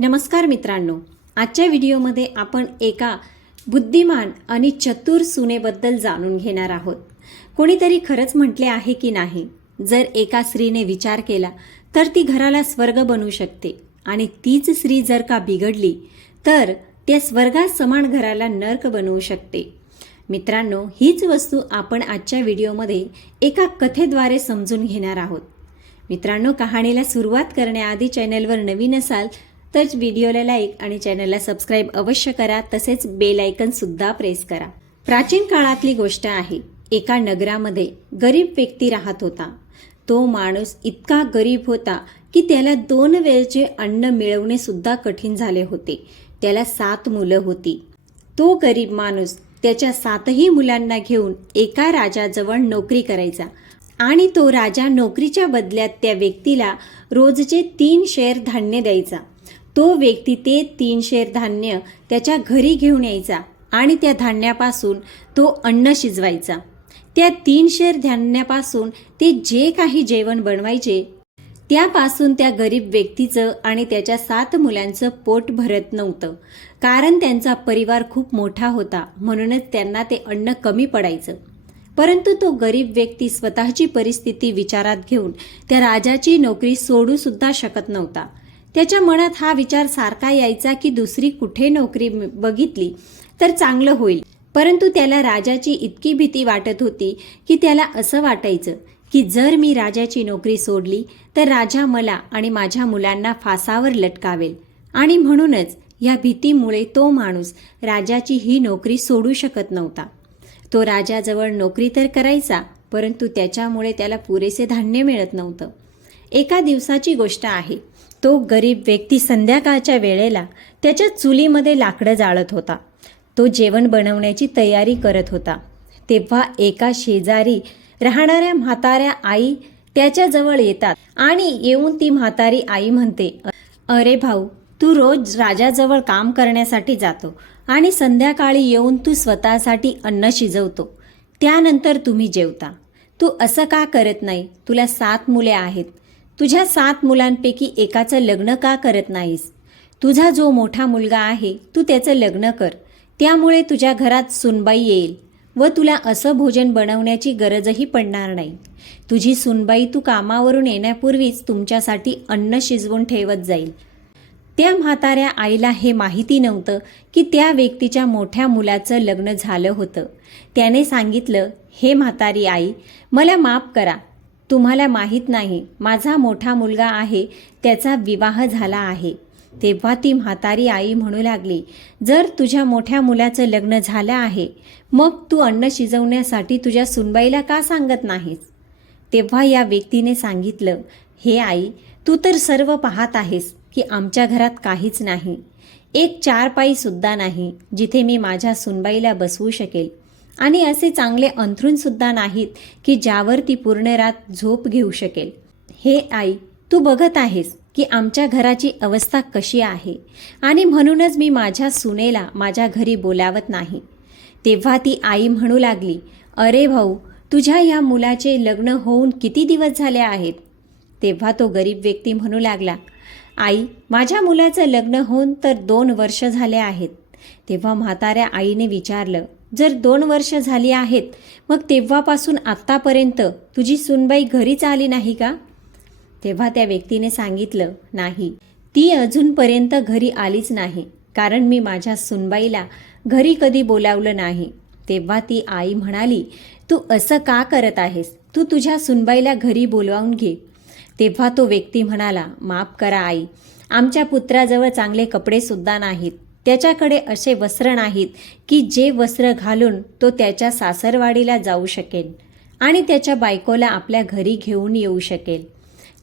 नमस्कार मित्रांनो. आजच्या व्हिडिओमध्ये आपण एका बुद्धिमान आणि चतुर सुनेबद्दल जाणून घेणार आहोत. कोणीतरी खरंच म्हटले आहे की नाही? जर एका स्त्रीने विचार केला तर ती घराला स्वर्ग बनवू शकते आणि तीच स्त्री जर का बिघडली तर त्या स्वर्गात समान घराला नर्क बनवू शकते. मित्रांनो हीच वस्तू आपण आजच्या व्हिडिओमध्ये एका कथेद्वारे समजून घेणार आहोत. मित्रांनो कहाणीला सुरुवात करण्याआधी चॅनलवर नवीन असाल तर व्हिडिओला लाईक आणि चॅनलला सबस्क्राईब अवश्य करा तसेच बेल आयकन सुद्धा प्रेस करा. प्राचीन काळातली गोष्ट आहे एका नगरामध्ये गरीब व्यक्ती राहत होता. तो माणूस इतका गरीब होता की त्याला दोन वेळचे अन्न मिळवणे सुद्धा कठीण झाले होते. त्याला सात मुलं होती. तो गरीब माणूस त्याच्या सातही मुलांना घेऊन एका राजाजवळ नोकरी करायचा आणि तो राजा नोकरीच्या बदल्यात त्या व्यक्तीला रोजचे तीन शेर धान्य द्यायचा. तो व्यक्ती ते तीन शेर धान्य त्याच्या घरी घेऊन यायचा आणि त्या धान्यापासून तो अन्न शिजवायचा. त्या तीन शेर धान्यापासून ते जे काही जेवण बनवायचे त्यापासून त्या गरीब व्यक्तीचं आणि त्याच्या सात मुलांचं पोट भरत नव्हतं. कारण त्यांचा परिवार खूप मोठा होता म्हणूनच त्यांना ते अन्न कमी पडायचं. परंतु तो गरीब व्यक्ती स्वतःची परिस्थिती विचारात घेऊन त्या राजाची नोकरी सोडू सुद्धा शकत नव्हता. त्याच्या मनात हा विचार सारखा यायचा की दुसरी कुठे नोकरी बघितली तर चांगलं होईल. परंतु त्याला राजाची इतकी भीती वाटत होती की त्याला असं वाटायचं की जर मी राजाची नोकरी सोडली तर राजा मला आणि माझ्या मुलांना फासावर लटकावेल. आणि म्हणूनच या भीतीमुळे तो माणूस राजाची ही नोकरी सोडू शकत नव्हता. तो राजाजवळ नोकरी तर करायचा परंतु त्याच्यामुळे त्याला पुरेसे धान्य मिळत नव्हतं. एका दिवसाची गोष्ट आहे तो गरीब व्यक्ती संध्याकाळच्या वेळेला त्याच्या चुलीमध्ये लाकडं जाळत होता. तो जेवण बनवण्याची तयारी करत होता. तेव्हा एका शेजारी राहणाऱ्या म्हाताऱ्या आई त्याच्याजवळ येतात आणि येऊन ती म्हातारी आई म्हणते अरे भाऊ तू रोज राजाजवळ काम करण्यासाठी जातो आणि संध्याकाळी येऊन तू स्वतःसाठी अन्न शिजवतो. त्यानंतर तुम्ही जेवता. तू असं का करत नाही? तुला सात मुले आहेत. तुझ्या सात मुलांपैकी एकाचं लग्न का करत नाहीस? तुझा जो मोठा मुलगा आहे तू त्याचं लग्न कर. त्यामुळे तुझ्या घरात सुनबाई येईल व तुला असं भोजन बनवण्याची गरजही पडणार नाही. तुझी सुनबाई तू कामावरून येण्यापूर्वीच तुमच्यासाठी अन्न शिजवून ठेवत जाईल. त्या म्हाताऱ्या आईला हे माहिती नव्हतं की त्या व्यक्तीच्या मोठ्या मुलाचं लग्न झालं होतं. त्याने सांगितलं हे म्हातारी आई मला माफ करा. तुम्हाला माहीत नाही माझा मोठा मुलगा आहे त्याचा विवाह झाला आहे. तेव्हा ती म्हातारी आई म्हणू लागली जर तुझ्या मोठ्या मुलाचं लग्न झालं आहे मग तू अन्न शिजवण्यासाठी तुझ्या सुनबाईला का सांगत नाहीस? तेव्हा या व्यक्तीने सांगितलं हे आई तू तर सर्व पाहत आहेस की आमच्या घरात काहीच नाही. एक चार पाई सुद्धा नाही जिथे मी माझ्या सुनबाईला बसवू शकेल. आणि असे चांगले अंथरूणसुद्धा नाहीत की ज्यावर ती पूर्ण रात झोप घेऊ शकेल. हे आई तू बघत आहेस की आमच्या घराची अवस्था कशी आहे. आणि म्हणूनच मी माझ्या सुनेला माझ्या घरी बोलावत नाही. तेव्हा ती आई म्हणू लागली अरे भाऊ तुझ्या या मुलाचे लग्न होऊन किती दिवस झाले आहेत? तेव्हा तो गरीब व्यक्ती म्हणू लागला आई माझ्या मुलाचं लग्न होऊन तर दोन वर्ष झाले आहेत. तेव्हा म्हाताऱ्या आईने विचारलं जर दोन वर्ष झाली आहेत मग तेव्हापासून आत्तापर्यंत तुझी सुनबाई घरीच आली नाही का? तेव्हा त्या व्यक्तीने सांगितलं नाही ती अजूनपर्यंत घरी आलीच नाही कारण मी माझ्या सुनबाईला घरी कधी बोलावलं नाही. तेव्हा ती आई म्हणाली तू असं का करत आहेस? तू तुझ्या सुनबाईला घरी बोलवून घे. तेव्हा तो व्यक्ती म्हणाला माफ करा आई आमच्या पुत्राजवळ चांगले कपडेसुद्धा नाहीत त्याच्याकडे असे वस्त्र नाहीत की जे वस्त्र घालून तो त्याच्या सासरवाडीला जाऊ शकेल आणि त्याच्या बायकोला आपल्या घरी घेऊन येऊ शकेल.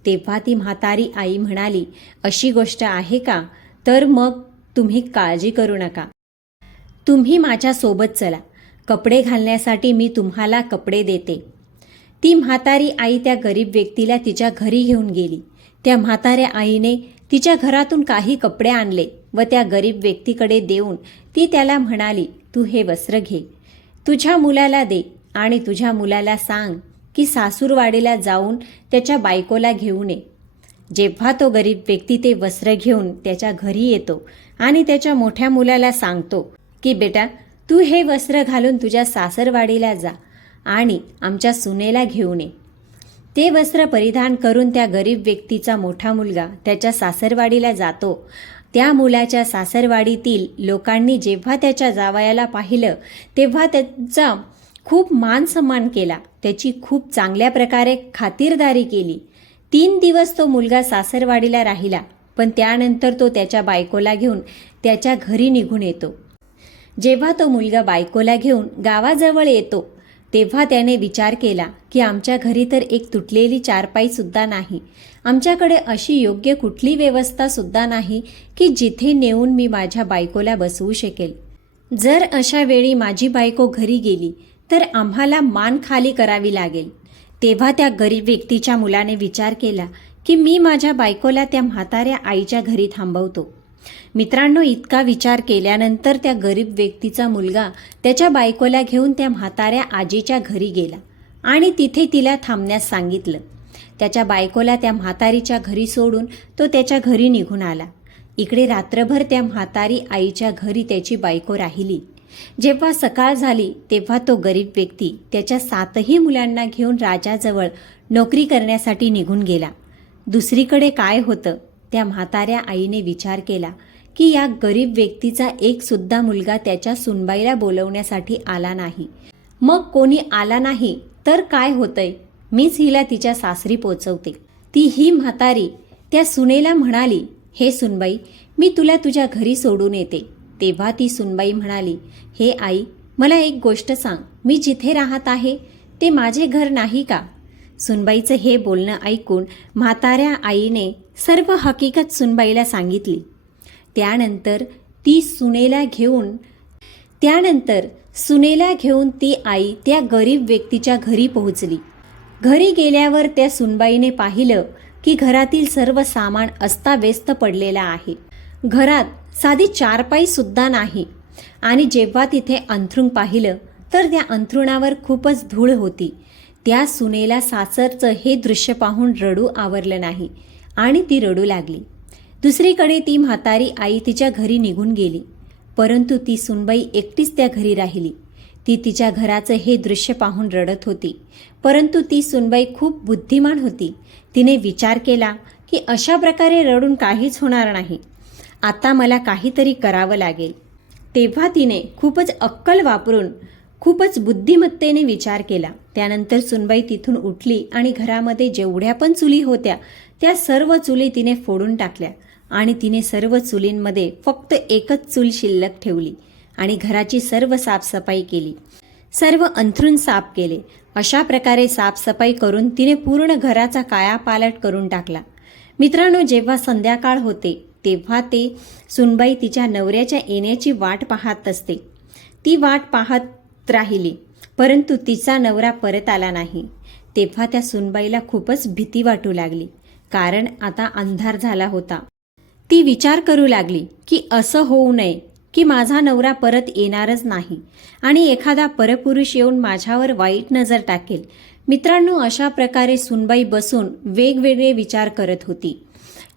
तेव्हा ती म्हातारी आई म्हणाली अशी गोष्ट आहे का? तर मग तुम्ही काळजी करू नका. तुम्ही माझ्यासोबत चला. कपडे घालण्यासाठी मी तुम्हाला कपडे देते. ती म्हातारी आई त्या गरीब व्यक्तीला तिच्या घरी घेऊन गेली. त्या म्हाताऱ्या आईने तिच्या घरातून काही कपडे आणले व त्या गरीब व्यक्तीकडे देऊन ती त्याला म्हणाली तू हे वस्त्र घे. तुझ्या मुलाला दे आणि तुझ्या मुलाला सांग की सासूरवाडीला जाऊन त्याच्या बायकोला घेऊन ये जेव्हा तो गरीब व्यक्ती ते वस्त्र घेऊन त्याच्या घरी येतो आणि त्याच्या मोठ्या मुलाला सांगतो की बेटा तू हे वस्त्र घालून तुझ्या सासरवाडीला जा आणि आमच्या सुनेला घेऊन ये ते वस्त्र परिधान करून त्या गरीब व्यक्तीचा मोठा मुलगा त्याच्या सासरवाडीला जातो. त्या मुलाच्या सासरवाडीतील लोकांनी जेव्हा त्याच्या जावयाला पाहिलं तेव्हा त्याचा खूप मान सन्मान केला. त्याची खूप चांगल्या प्रकारे खातिरदारी केली. तीन दिवस तो मुलगा सासरवाडीला राहिला पण त्यानंतर तो त्याच्या बायकोला घेऊन त्याच्या घरी निघून येतो. जेव्हा तो मुलगा बायकोला घेऊन गावाजवळ येतो तेव्हा त्याने विचार केला की आमच्या घरी तर एक तुटलेली चारपाई सुद्धा नाही. आमच्याकडे अशी योग्य कुठली व्यवस्थासुद्धा नाही की जिथे नेऊन मी माझ्या बायकोला बसवू शकेल. जर अशा वेळी माझी बायको घरी गेली तर आम्हाला मान खाली करावी लागेल. तेव्हा त्या गरीब व्यक्तीच्या मुलाने विचार केला की मी माझ्या बायकोला त्या म्हाताऱ्या आईच्या घरी थांबवतो. मित्रांनो इतका विचार केल्यानंतर त्या गरीब व्यक्तीचा मुलगा त्याच्या बायकोला घेऊन त्या म्हाताऱ्या आजीच्या घरी गेला आणि तिथे तिला थांबण्यास सांगितलं. त्याच्या बायकोला त्या म्हातारीच्या घरी सोडून तो त्याच्या घरी निघून आला. इकडे रात्रभर त्या म्हातारी आईच्या घरी त्याची बायको राहिली. जेव्हा सकाळ झाली तेव्हा तो गरीब व्यक्ती त्याच्या सातही मुलांना घेऊन राजाजवळ नोकरी करण्यासाठी निघून गेला. दुसरीकडे काय होतं? त्या म्हाताऱ्या आईने विचार केला की या गरीब व्यक्तीचा एक सुद्धा मुलगा त्याच्या सुनबाईला बोलवण्यासाठी आला नाही. मग कोणी आला नाही तर काय होतंय? मीच हिला तिच्या सासरी पोचवते. ती ही म्हातारी त्या सुनेला म्हणाली हे सुनबाई मी तुला तुझ्या घरी सोडून येते. तेव्हा ती सुनबाई म्हणाली हे आई मला एक गोष्ट सांग. मी जिथे राहत आहे ते माझे घर नाही का? सुनबाईचं हे बोलणं ऐकून म्हाताऱ्या आईने सर्व हकीकत सुनबाईला सांगितली. त्यानंतर ती सुनेला घेऊन त्यानंतर सुनेला घेऊन ती आई त्या गरीब व्यक्तीच्या घरी पोहोचली. घरी गेल्यावर त्या सुनबाईने पाहिलं की घरातील सर्व सामान अस्ताव्यस्त पडलेला आहे. घरात साधी चारपाईसुद्धा नाही. आणि जेव्हा तिथे अंथरुण पाहिलं तर त्या अंथरुणावर खूपच धूळ होती. त्या सुनेला सासरचं हे दृश्य पाहून रडू आवरलं नाही आणि ती रडू लागली. दुसरीकडे ती म्हातारी आई तिच्या घरी निघून गेली. परंतु ती सुनबाई एकटीच त्या घरी राहिली. ती तिच्या घराचं हे दृश्य पाहून रडत होती. परंतु ती सुनबाई खूप बुद्धिमान होती. तिने विचार केला की अशा प्रकारे रडून काहीच होणार नाही. आता मला काहीतरी करावं लागेल. तेव्हा तिने खूपच अक्कल वापरून खूपच बुद्धिमत्तेने विचार केला. त्यानंतर सुनबाई तिथून उठली आणि घरामध्ये जेवढ्या पण चुली होत्या त्या सर्व चुली तिने फोडून टाकल्या आणि तिने सर्व चुलींमध्ये फक्त एकच चूल शिल्लक ठेवली आणि घराची सर्व साफसफाई केली. सर्व अंथरूण साफ केले. अशा प्रकारे साफसफाई करून तिने पूर्ण घराचा कायापालट करून टाकला. मित्रांनो जेव्हा संध्याकाळ होते तेव्हा ते सुनबाई तिच्या नवऱ्याच्या येण्याची वाट पाहत असते. ती वाट पाहत राहिली. परंतु तिचा नवरा परत आला नाही. तेव्हा त्या सुनबाईला खूपच भीती वाटू लागली. कारण आता अंधार झाला होता. ती विचार करू लागली की असं होऊ नये की माझा नवरा परत येणारच नाही आणि एखादा परपुरुष येऊन माझ्यावर वाईट नजर टाकेल. मित्रांनो अशा प्रकारे सुनबाई बसून वेगवेगळे विचार करत होती.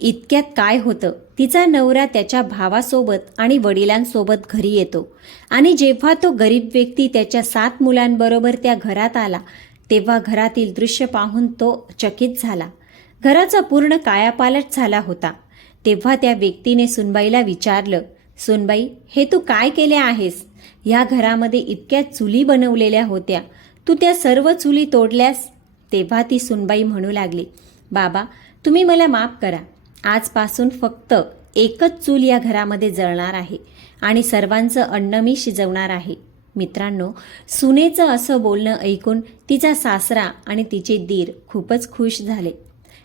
इतक्यात काय होतं? तिचा नवरा त्याच्या भावासोबत आणि वडिलांसोबत घरी येतो. आणि जेव्हा तो गरीब व्यक्ती त्याच्या सात मुलांबरोबर त्या घरात आला तेव्हा घरातील दृश्य पाहून तो चकित झाला. घराचा पूर्ण कायापालट झाला होता. तेव्हा त्या व्यक्तीने सुनबाईला विचारलं सुनबाई हे तू काय केले आहेस? या घरामध्ये इतक्या चुली बनवलेल्या होत्या. तू त्या सर्व चुली तोडल्यास? तेव्हा ती सुनबाई म्हणू लागली बाबा तुम्ही मला माफ करा. आजपासून फक्त एकच चूल या घरामध्ये जळणार आहे आणि सर्वांचं अन्न मी शिजवणार आहे. मित्रांनो सुनेचं असं बोलणं ऐकून तिचा सासरा आणि तिचे दीर खूपच खुश झाले.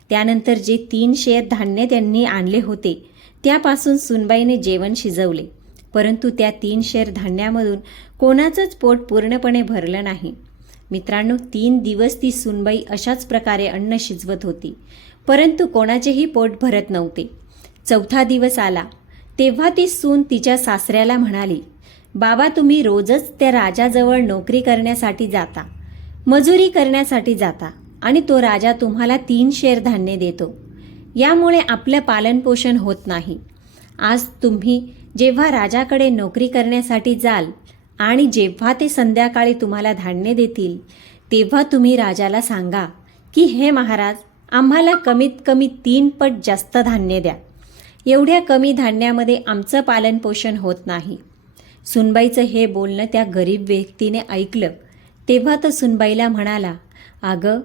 त्यानंतर जे तीन शेर धान्य त्यांनी आणले होते त्यापासून सुनबाईने जेवण शिजवले. परंतु त्या तीन शेर धान्यामधून कोणाचंच पोट पूर्णपणे भरलं नाही. मित्रांनो तीन दिवस ती सुनबाई अशाच प्रकारे अन्न शिजवत होती. परंतु कोणाचेही पोट भरत नव्हते. चौथा दिवस आला. तेव्हा ती सून तिच्या सासऱ्याला म्हणाली बाबा तुम्ही रोजच त्या राजाजवळ नोकरी करण्यासाठी जाता. मजुरी करण्यासाठी जाता आणि तो राजा तुम्हाला तीन शेर धान्य देतो. यामुळे आपलं पालनपोषण होत नाही. आज तुम्ही जेव्हा राजाकडे नोकरी करण्यासाठी जाल आणि जेव्हा ते संध्याकाळी तुम्हाला धान्य देतील तेव्हा तुम्ही राजाला सांगा की हे महाराज आम्हाला कमीत कमी तीन पट जास्त धान्य द्या. एवढ्या कमी धान्यामध्ये आमचं पालनपोषण होत नाही. सुनबाईचं हे बोलणं त्या गरीब व्यक्तीने ऐकलं. तेव्हा तो सुनबाईला म्हणाला अगं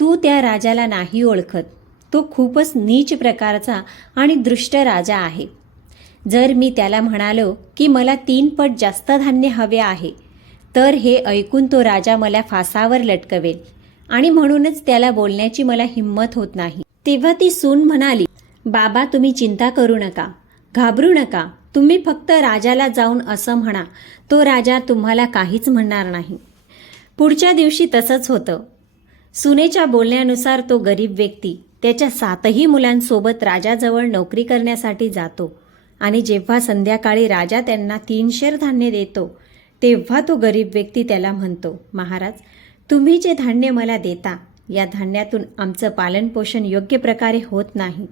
तू त्या राजाला नाही ओळखत. तो खूपच नीच प्रकारचा आणि दृष्ट राजा आहे. जर मी त्याला म्हणालो की मला तीन पट जास्त धान्य हवे आहे तर हे ऐकून तो राजा मला फासावर लटकवेल. आणि म्हणूनच त्याला बोलण्याची मला हिंमत होत नाही. तेव्हा ती सून म्हणाली बाबा तुम्ही चिंता करू नका. घाबरू नका. तुम्ही फक्त राजाला जाऊन असं म्हणा. तो राजा तुम्हाला काहीच म्हणणार नाही. पुढच्या दिवशी तसंच होतं. सुनेच्या बोलण्यानुसार तो गरीब व्यक्ती त्याच्या सातही मुलांसोबत राजाजवळ नोकरी करण्यासाठी जातो आणि जेव्हा संध्याकाळी राजा त्यांना तीन शेर धान्य देतो तेव्हा तो गरीब व्यक्ती त्याला म्हणतो महाराज तुम्ही जे धान्य मला देता या धान्यातून आमचं पालनपोषण योग्य प्रकारे होत नाही.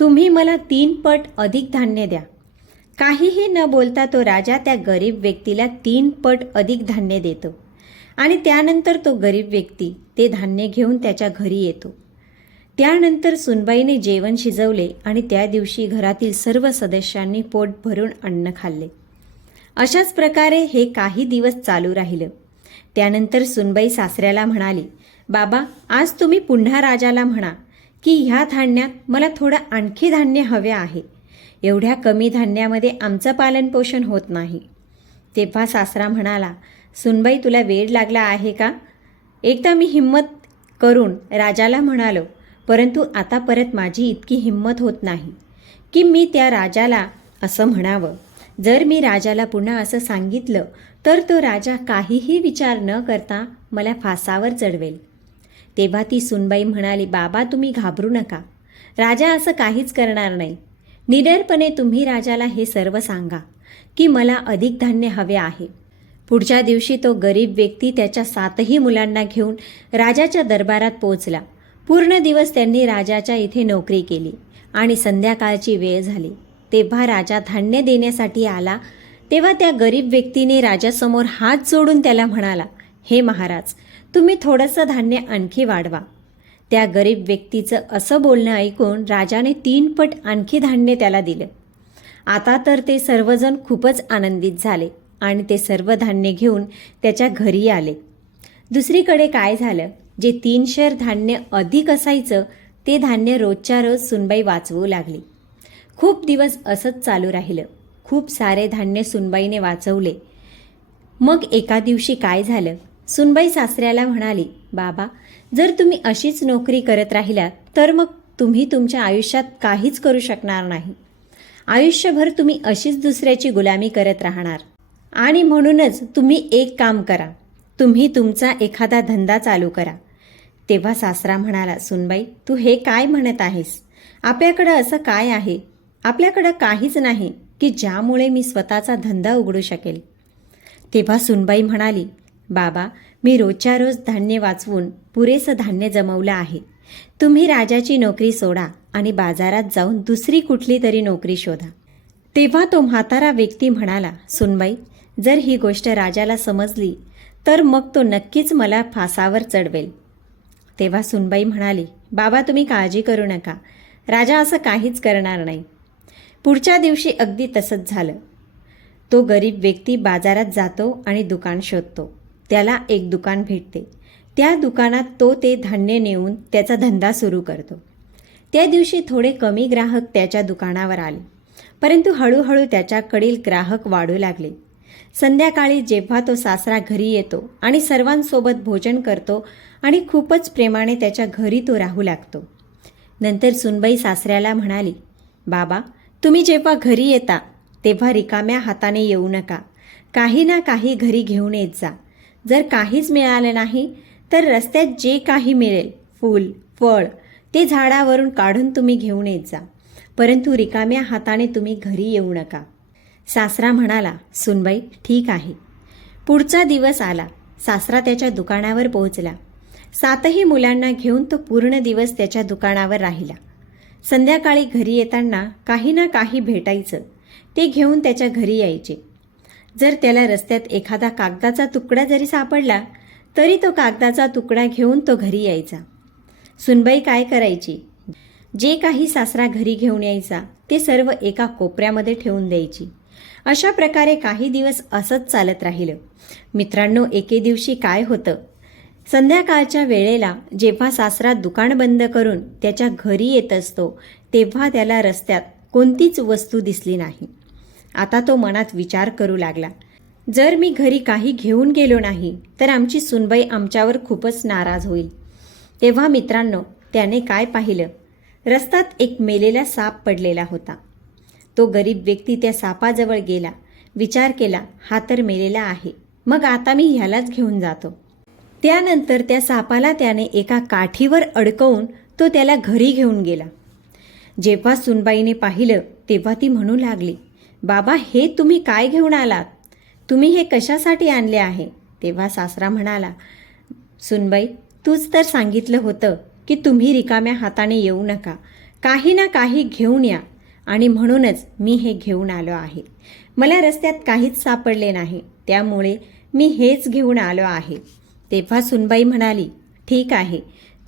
तुम्ही मला तीन पट अधिक धान्य द्या. काहीही न बोलता तो राजा त्या गरीब व्यक्तीला तीन पट अधिक धान्य देतो आणि त्यानंतर तो गरीब व्यक्ती ते धान्य घेऊन त्याच्या घरी येतो. त्यानंतर सुनबाईने जेवण शिजवले आणि त्या दिवशी घरातील सर्व सदस्यांनी पोट भरून अन्न खाल्ले. अशाच प्रकारे हे काही दिवस चालू राहिलं. त्यानंतर सुनबाई सासऱ्याला म्हणाली बाबा आज तुम्ही पुन्हा राजाला म्हणा की ह्या धान्यात मला थोडं आणखी धान्य हवे आहे. एवढ्या कमी धान्यामध्ये आमचं पालनपोषण होत नाही. तेव्हा सासरा म्हणाला सुनबाई तुला वेळ लागला आहे का? एकदा मी हिंमत करून राजाला म्हणालो परंतु आता परत माझी इतकी हिंमत होत नाही की मी त्या राजाला असं म्हणावं. जर मी राजाला पुन्हा असं सांगितलं तर तो राजा काहीही विचार न करता मला फासावर चढवेल. तेव्हा ती सुनबाई म्हणाली बाबा तुम्ही घाबरू नका. राजा असं काहीच करणार नाही. निडरपणे तुम्ही राजाला हे सर्व सांगा की मला अधिक धान्य हवे आहे. पुढच्या दिवशी तो गरीब व्यक्ती त्याच्या सातही मुलांना घेऊन राजाच्या दरबारात पोहोचला. पूर्ण दिवस त्यांनी राजाच्या इथे नोकरी केली आणि संध्याकाळची वेळ झाली. तेव्हा राजा धान्य देण्यासाठी आला तेव्हा त्या गरीब व्यक्तीने राजासमोर हात जोडून त्याला म्हणाला हे महाराज तुम्ही थोडंसं धान्य आणखी वाढवा. त्या गरीब व्यक्तीचं असं बोलणं ऐकून राजाने तीन पट आणखी धान्य त्याला दिलं. आता तर ते सर्वजण खूपच आनंदित झाले आणि ते सर्व धान्य घेऊन त्याच्या घरी आले. दुसरीकडे काय झालं? जे तीन शेर धान्य अधिक असायचं ते धान्य रोजच्या रोज सुनबाई वाचवू लागली. खूप दिवस असंच चालू राहिलं. खूप सारे धान्य सुनबाईने वाचवले. मग एका दिवशी काय झालं? सुनबाई सासऱ्याला म्हणाली बाबा जर तुम्ही अशीच नोकरी करत राहिलात तर मग तुम्ही तुमच्या आयुष्यात काहीच करू शकणार नाही. आयुष्यभर तुम्ही अशीच दुसऱ्याची गुलामी करत राहणार. आणि म्हणूनच तुम्ही एक काम करा. तुम्ही तुमचा एखादा धंदा चालू करा. तेव्हा सासरा म्हणाला सुनबाई तू हे काय म्हणत आहेस? आपल्याकडं असं काय आहे? आपल्याकडं काहीच नाही. की ज्यामुळे मी स्वतःचा धंदा उघडू शकेल. तेव्हा सुनबाई म्हणाली बाबा मी रोजच्या रोज धान्य वाचवून पुरेसं धान्य जमवलं आहे. तुम्ही राजाची नोकरी सोडा आणि बाजारात जाऊन दुसरी कुठली तरी नोकरी शोधा. तेव्हा तो म्हातारा व्यक्ती म्हणाला सुनबाई जर ही गोष्ट राजाला समजली तर मग तो नक्कीच मला फासावर चढवेल. तेव्हा सुनबाई म्हणाली बाबा तुम्ही काळजी करू नका. राजा असं काहीच करणार नाही. पुढच्या दिवशी अगदी तसंच झालं. तो गरीब व्यक्ती बाजारात जातो आणि दुकान शोधतो. त्याला एक दुकान भेटते. त्या दुकानात तो ते धान्य नेऊन त्याचा धंदा सुरू करतो. त्या दिवशी थोडे कमी ग्राहक त्याच्या दुकानावर आले. परंतु हळूहळू त्याच्याकडील ग्राहक वाढू लागले. संध्याकाळी जेव्हा तो सासरा घरी येतो आणि सर्वांसोबत भोजन करतो आणि खूपच प्रेमाने त्याच्या घरी तो राहू लागतो. नंतर सुनबाई सासऱ्याला म्हणाली बाबा तुम्ही जेव्हा घरी येता तेव्हा रिकाम्या हाताने येऊ नका. काही ना काही घरी घेऊन येत जा. जर काहीच मिळालं नाही तर रस्त्यात जे काही मिळेल फूल फळ ते झाडावरून काढून तुम्ही घेऊन येत जा. परंतु रिकाम्या हाताने तुम्ही घरी येऊ नका. सासरा म्हणाला सुनबाई ठीक आहे. पुढचा दिवस आला. सासरा त्याच्या दुकानावर पोहोचला. सातही मुलांना घेऊन तो पूर्ण दिवस त्याच्या दुकानावर राहिला. संध्याकाळी घरी येताना काही ना काही भेटायचं. ते घेऊन त्याच्या घरी यायचे. जर त्याला रस्त्यात एखादा कागदाचा तुकडा जरी सापडला तरी तो कागदाचा तुकडा घेऊन तो घरी यायचा. सुनबाई काय करायची? जे काही सासरा घरी घेऊन यायचा ते सर्व एका कोपऱ्यामध्ये ठेवून द्यायची. अशा प्रकारे काही दिवस असंच चालत राहिलं. मित्रांनो एके दिवशी काय होतं? संध्याकाळच्या वेळेला जेव्हा सासरा दुकान बंद करून त्याच्या घरी येत असतो तेव्हा त्याला रस्त्यात कोणतीच वस्तू दिसली नाही. आता तो मनात विचार करू लागला. जर मी घरी काही घेऊन गेलो नाही तर आमची सुनबाई आमच्यावर खूपच नाराज होईल. तेव्हा मित्रांनो त्याने काय पाहिलं? रस्त्यात एक मेलेला साप पडलेला होता. तो गरीब व्यक्ती त्या सापाजवळ गेला. विचार केला हा तर मेलेला आहे. मग आता मी ह्यालाच घेऊन जातो. त्यानंतर त्या सापाला त्याने एका काठीवर अडकवून तो त्याला घरी घेऊन गेला. जेव्हा सुनबाईने पाहिलं तेव्हा ती म्हणू लागली बाबा हे तुम्ही काय घेऊन आलात? तुम्ही हे कशासाठी आणले आहे? तेव्हा सासरा म्हणाला सुनबाई तूच तर सांगितलं होतं की तुम्ही रिकाम्या हाताने येऊ नका. काही ना काही घेऊन या आणि म्हणूनच मी हे घेऊन आलो आहे. मला रस्त्यात काहीच सापडले नाही. त्यामुळे मी हेच घेऊन आलो आहे. तेव्हा सुनबाई म्हणाली ठीक आहे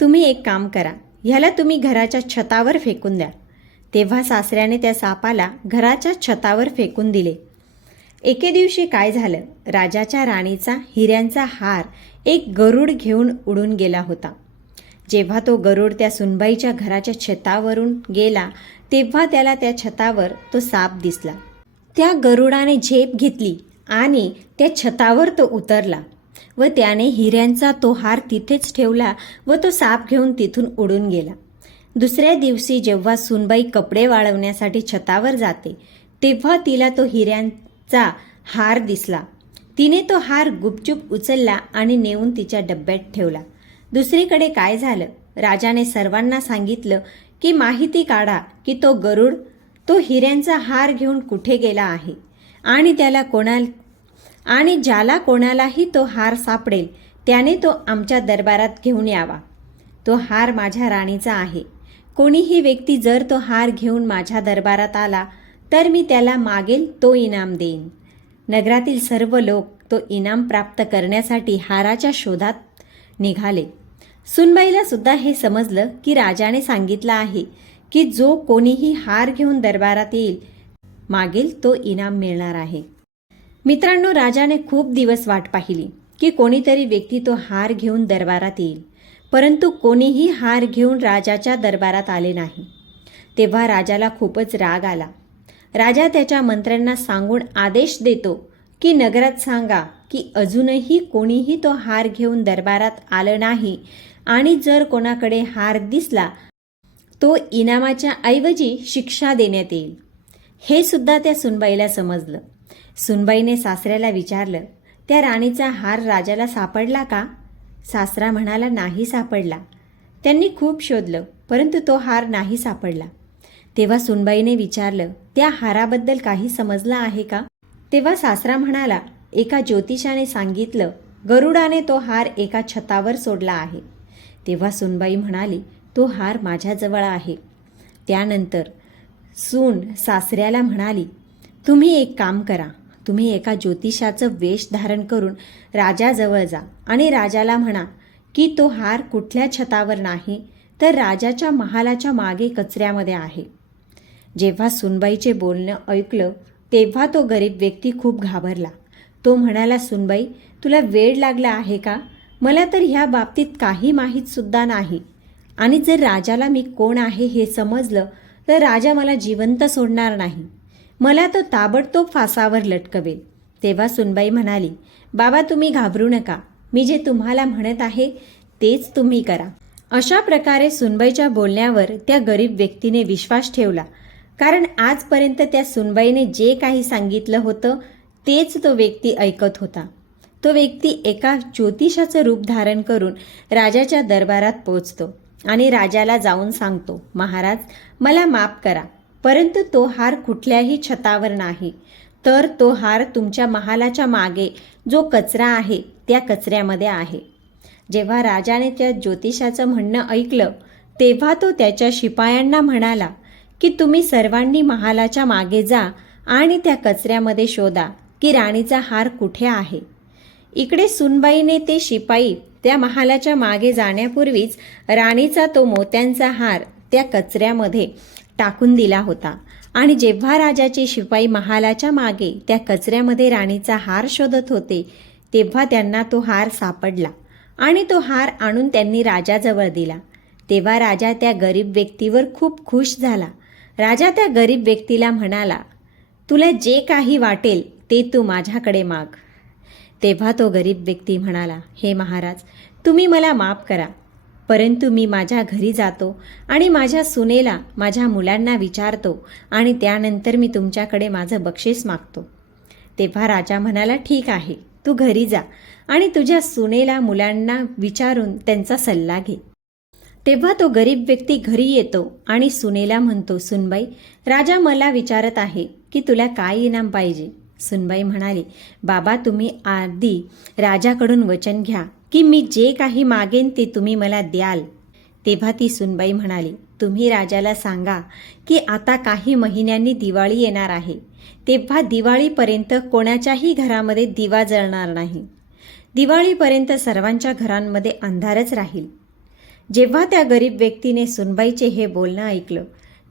तुम्ही एक काम करा ह्याला तुम्ही घराच्या छतावर फेकून द्या. तेव्हा सासऱ्याने त्या सापाला घराच्या छतावर फेकून दिले. एके दिवशी काय झालं राजाच्या राणीचा हिऱ्यांचा हार एक गरुड घेऊन उडून गेला होता. जेव्हा तो गरुड त्या सुनबाईच्या घराच्या छतावरून गेला तेव्हा त्याला त्या छतावर तो साप दिसला. त्या गरुडाने झेप घेतली आणि त्या छतावर तो उतरला. व त्याने हिऱ्यांचा तो हार तिथेच ठेवला व तो साप घेऊन तिथून उडून गेला. दुसऱ्या दिवशी जेव्हा सुनबाई कपडे वाळवण्यासाठी छतावर जाते तेव्हा तिला तो हिऱ्यांचा हार दिसला. तिने तो हार गुपचूप उचलला आणि नेऊन तिच्या डब्यात ठेवला. दुसरीकडे काय झालं? राजाने सर्वांना सांगितलं की माहिती काढा की तो गरुड तो हिऱ्यांचा हार घेऊन कुठे गेला आहे आणि त्याला कोणा आणि ज्याला कोणालाही तो हार सापडेल त्याने तो आमच्या दरबारात घेऊन यावा. तो हार माझ्या राणीचा आहे. कोणीही व्यक्ती जर तो हार घेऊन माझ्या दरबारात आला तर मी त्याला मागेल तो इनाम देईन. नगरातील सर्व लोक तो इनाम प्राप्त करण्यासाठी हाराच्या शोधात निघाले. सुनबाईला सुद्धा हे समजलं की राजाने सांगितलं आहे की जो कोणीही हार घेऊन दरबारात येईल मागेल तो इनाम मिळणार आहे. मित्रांनो राजाने खूप दिवस वाट पाहिली की कोणीतरी व्यक्ती तो हार घेऊन दरबारात येईल. परंतु कोणीही हार घेऊन राजाच्या दरबारात आले नाही. तेव्हा राजाला खूपच राग आला. राजा त्याच्या मंत्र्यांना सांगून आदेश देतो की नगरात सांगा की अजूनही कोणीही तो हार घेऊन दरबारात आलं नाही आणि जर कोणाकडे हार दिसला तो इनामाच्या ऐवजी शिक्षा देण्यात येईल. हे सुद्धा त्या सुनबाईला समजलं. सुनबाईने सासऱ्याला विचारलं त्या राणीचा हार राजाला सापडला का? सासरा म्हणाला नाही सापडला. त्यांनी खूप शोधलं परंतु तो हार नाही सापडला. तेव्हा सुनबाईने विचारलं त्या हाराबद्दल काही समजलं आहे का? तेव्हा सासरा म्हणाला एका ज्योतिषाने सांगितलं गरुडाने तो हार एका छतावर सोडला आहे. तेव्हा सुनबाई म्हणाली तो हार माझ्याजवळ आहे. त्यानंतर सून सासऱ्याला म्हणाली तुम्ही एक काम करा तुम्ही एका ज्योतिषाचं वेश धारण करून राजाजवळ जा आणि राजाला म्हणा की तो हार कुठल्या छतावर नाही तर राजाच्या महालाच्या मागे कचऱ्यामध्ये आहे. जेव्हा सुनबाईचे बोलणं ऐकलं तेव्हा तो गरीब व्यक्ती खूप घाबरला. तो म्हणाला सुनबाई तुला वेळ लागला आहे का? मला तर ह्या बाबतीत काही माहीतसुद्धा नाही. आणि जर राजाला मी कोण आहे हे समजलं तर राजा मला जिवंत सोडणार नाही. मला तो ताबडतोब फासावर लटकवेल. तेव्हा सुनबाई म्हणाली बाबा तुम्ही घाबरू नका. मी जे तुम्हाला म्हणत आहे तेच तुम्ही करा. अशा प्रकारे सुनबाईच्या बोलण्यावर त्या गरीब व्यक्तीने विश्वास ठेवला. कारण आजपर्यंत त्या सुनबाईने जे काही सांगितलं होतं तेच तो व्यक्ती ऐकत होता. तो व्यक्ती एका ज्योतिषाचं रूप धारण करून राजाच्या दरबारात पोचतो आणि राजाला जाऊन सांगतो महाराज मला माफ करा. परंतु तो हार कुठल्याही छतावर नाही. तर तो हार तुमच्या महालाच्या मागे जो कचरा आहे त्या कचऱ्यामध्ये आहे. जेव्हा राजाने त्या ज्योतिषाचं म्हणणं ऐकलं तेव्हा तो त्याच्या शिपायांना म्हणाला की तुम्ही सर्वांनी महालाच्या मागे जा आणि त्या कचऱ्यामध्ये शोधा की राणीचा हार कुठे आहे. इकडे सुनबाईने ते शिपाई त्या महालाच्या मागे जाण्यापूर्वीच राणीचा तो मोत्यांचा हार त्या कचऱ्यामध्ये टाकून दिला होता. आणि जेव्हा राजाचे शिपाई महालाच्या मागे त्या कचऱ्यामध्ये राणीचा हार शोधत होते तेव्हा त्यांना तो हार सापडला. आणि तो हार आणून त्यांनी राजाजवळ दिला. तेव्हा राजा त्या गरीब व्यक्तीवर खूप खुश झाला. राजा त्या गरीब व्यक्तीला म्हणाला तुला जे काही वाटेल ते तू माझ्याकडे माग. तेव्हा तो गरीब व्यक्ती म्हणाला हे महाराज तुम्ही मला माफ करा. परंतु मी माझ्या घरी जातो आणि माझ्या सुनेला माझ्या मुलांना विचारतो आणि त्यानंतर मी तुमच्याकडे माझं बक्षीस मागतो. तेव्हा राजा म्हणाला ठीक आहे तू घरी जा आणि तुझ्या सुनेला मुलांना विचारून त्यांचा सल्ला घे. तेव्हा तो गरीब व्यक्ती घरी येतो आणि सुनेला म्हणतो सुनबाई राजा मला विचारत आहे की तुला काय इनाम पाहिजे? सुनबाई म्हणाली बाबा तुम्ही आधी राजाकडून वचन घ्या की मी जे काही मागेन ते तुम्ही मला द्याल. तेव्हा ती सुनबाई म्हणाली तुम्ही राजाला सांगा की आता काही महिन्यांनी दिवाळी येणार आहे. तेव्हा दिवाळीपर्यंत कोणाच्याही घरामध्ये दिवा जळणार नाही. दिवाळीपर्यंत सर्वांच्या घरांमध्ये अंधारच राहील. जेव्हा त्या गरीब व्यक्तीने सुनबाईचे हे बोलणं ऐकलं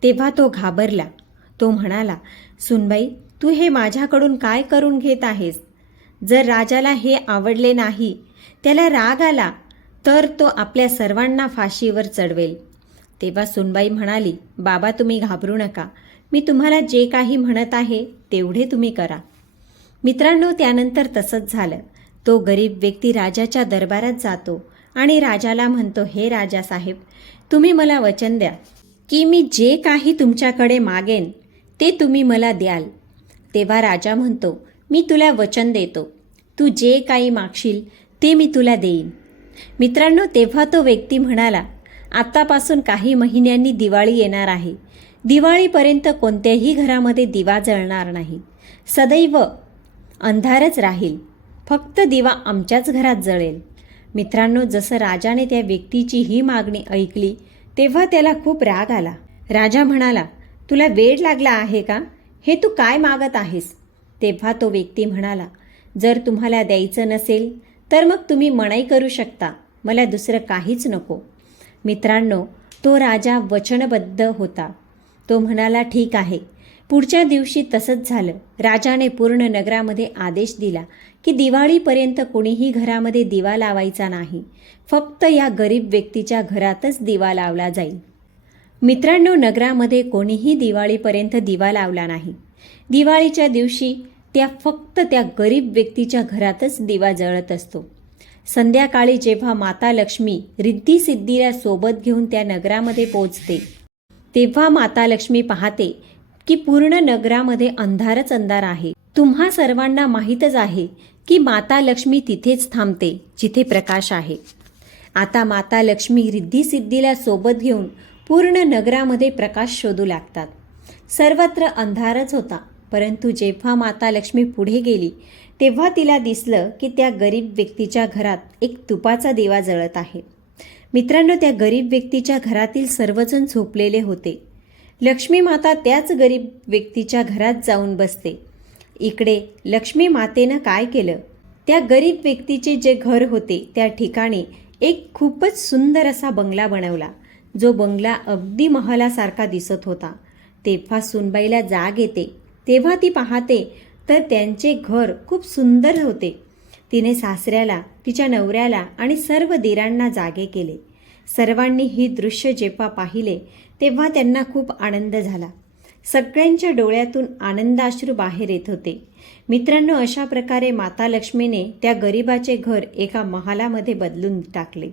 तेव्हा तो घाबरला. तो म्हणाला सुनबाई तू हे माझ्याकडून काय करून घेत आहेस? जर राजाला हे आवडले नाही त्याला राग आला तर तो आपल्या सर्वांना फाशीवर चढवेल. तेव्हा सुनबाई म्हणाली बाबा तुम्ही घाबरू नका. मी तुम्हाला जे काही म्हणत आहे तेवढे तुम्ही करा. मित्रांनो त्यानंतर तसंच झालं. तो गरीब व्यक्ती राजाच्या दरबारात जातो आणि राजाला म्हणतो हे राजा साहेब तुम्ही मला वचन द्या की मी जे काही तुमच्याकडे मागेन ते तुम्ही मला द्याल. तेव्हा राजा म्हणतो मी तुला वचन देतो. तू जे काही मागशील ते मी तुला देईन. मित्रांनो तेव्हा तो व्यक्ती म्हणाला आत्तापासून काही महिन्यांनी दिवाळी येणार आहे. दिवाळीपर्यंत कोणत्याही घरामध्ये दिवा जळणार नाही. सदैव अंधारच राहील. फक्त दिवा आमच्याच घरात जळेल. मित्रांनो जसं राजाने त्या व्यक्तीची ही मागणी ऐकली तेव्हा त्याला खूप राग आला. राजा म्हणाला तुला वेळ लागला आहे का? हे तू काय मागत आहेस? तेव्हा तो व्यक्ती म्हणाला जर तुम्हाला द्यायचं नसेल तर मग तुम्ही मनाई करू शकता. मला दुसरं काहीच नको. मित्रांनो तो राजा वचनबद्ध होता. तो म्हणाला ठीक आहे. पुढच्या दिवशी तसंच झालं. राजाने पूर्ण नगरामध्ये आदेश दिला की दिवाळीपर्यंत कोणीही घरामध्ये दिवा लावायचा नाही. फक्त या गरीब व्यक्तीच्या घरातच दिवा लावला जाईल. मित्रांनो नगरामध्ये कोणीही दिवाळीपर्यंत दिवा लावला नाही. दिवाळीच्या दिवशी त्या फक्त त्या गरीब व्यक्तीच्या घरातच दिवा जळत असतो. संध्याकाळी जेव्हा माता लक्ष्मी रिद्धी सिद्धीला सोबत घेऊन त्या नगरामध्ये पोचते तेव्हा माता लक्ष्मी पाहते की पूर्ण नगरामध्ये अंधारच अंधार आहे. तुम्हा सर्वांना माहीतच आहे की माता लक्ष्मी तिथेच थांबते जिथे प्रकाश आहे. आता माता लक्ष्मी रिद्धी सिद्धीला सोबत घेऊन पूर्ण नगरामध्ये प्रकाश शोधू लागतात. सर्वत्र अंधारच होता. परंतु जेव्हा माता लक्ष्मी पुढे गेली तेव्हा तिला दिसलं की त्या गरीब व्यक्तीच्या घरात एक तुपाचा दिवा जळत आहे. मित्रांनो त्या गरीब व्यक्तीच्या घरातील सर्वजण झोपलेले होते. लक्ष्मी माता त्याच गरीब व्यक्तीच्या घरात जाऊन बसते. इकडे लक्ष्मी मातेनं काय केलं? त्या गरीब व्यक्तीचे जे घर होते त्या ठिकाणी एक खूपच सुंदर असा बंगला बनवला जो बंगला अगदी महालासारखा दिसत होता. तेव्हा सुनबाईला जाग येते. तेव्हा ती पाहते तर त्यांचे घर खूप सुंदर होते. तिने सासऱ्याला तिच्या नवऱ्याला आणि सर्व दिरांना जागे केले. सर्वांनी ही दृश्य जेव्हा पाहिले तेव्हा त्यांना खूप आनंद झाला. सगळ्यांच्या डोळ्यातून आनंदाश्रू बाहेर येत होते. मित्रांनो अशा प्रकारे माता लक्ष्मीने त्या गरिबाचे घर एका महालामध्ये बदलून टाकले.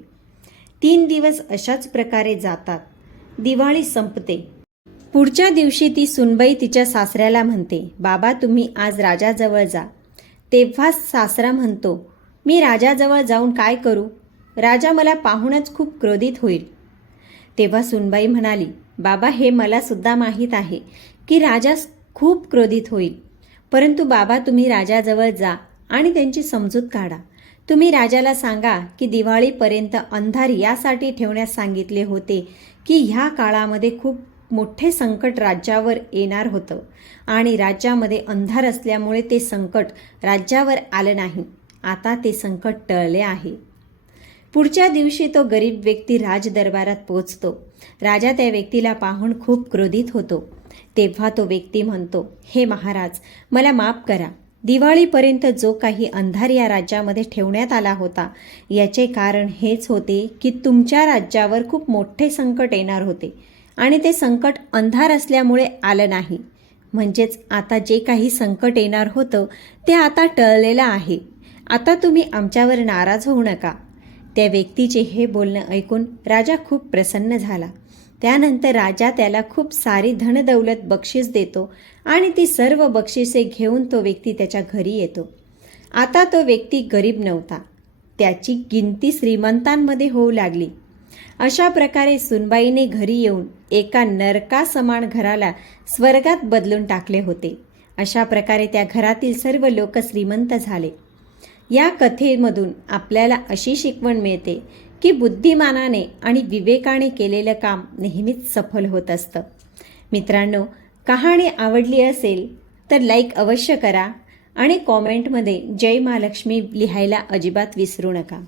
तीन दिवस अशाच प्रकारे जातात. दिवाळी संपते. पुढच्या दिवशी ती सुनबाई तिच्या सासऱ्याला म्हणते बाबा तुम्ही आज राजाजवळ जा. तेव्हाच सासरा म्हणतो मी राजाजवळ जाऊन काय करू? राजा मला पाहूनच खूप क्रोधित होईल. तेव्हा सुनबाई म्हणाली बाबा हे मला सुद्धा माहीत आहे की राजा खूप क्रोधित होईल. परंतु बाबा तुम्ही राजाजवळ जा आणि त्यांची समजूत काढा. तुम्ही राजाला सांगा की दिवाळीपर्यंत अंधार यासाठी ठेवण्यास सांगितले होते की ह्या काळामध्ये खूप मोठे संकट राज्यावर येणार होतं. आणि राज्यामध्ये अंधार असल्यामुळे ते संकट राज्यावर आलं नाही. आता ते संकट टळले आहे. पुढच्या दिवशी तो गरीब व्यक्ती राजदरबारात पोचतो राजा त्या व्यक्तीला पाहून खूप क्रोधित होतो. तेव्हा तो व्यक्ती म्हणतो हे महाराज मला माफ करा. दिवाळीपर्यंत जो काही अंधार या राज्यामध्ये ठेवण्यात आला होता याचे कारण हेच होते की तुमच्या राज्यावर खूप मोठे संकट येणार होते. आणि ते संकट अंधार असल्यामुळे आलं नाही. म्हणजेच आता जे काही संकट येणार होतं ते आता टळलेलं आहे. आता तुम्ही आमच्यावर नाराज होऊ नका. त्या व्यक्तीचे हे बोलणं ऐकून राजा खूप प्रसन्न झाला. त्यानंतर राजा त्याला खूप सारी धनदौलत बक्षीस देतो आणि ती सर्व बक्षिसे घेऊन तो व्यक्ती त्याच्या घरी येतो. आता तो व्यक्ती गरीब नव्हता. त्याची गिनती श्रीमंतांमध्ये होऊ लागली. अशा प्रकारे सुनबाईने घरी येऊन एका नरकासमान घराला स्वर्गात बदलून टाकले होते. अशा प्रकारे त्या घरातील सर्व लोक श्रीमंत झाले. या कथेमधून आपल्याला अशी शिकवण मिळते की बुद्धिमानाने आणि विवेकाने केलेलं काम नेहमीच सफल होत असतं. मित्रांनो कहाणी आवडली असेल तर लाईक अवश्य करा आणि कॉमेंटमध्ये जय महालक्ष्मी लिहायला अजिबात विसरू नका.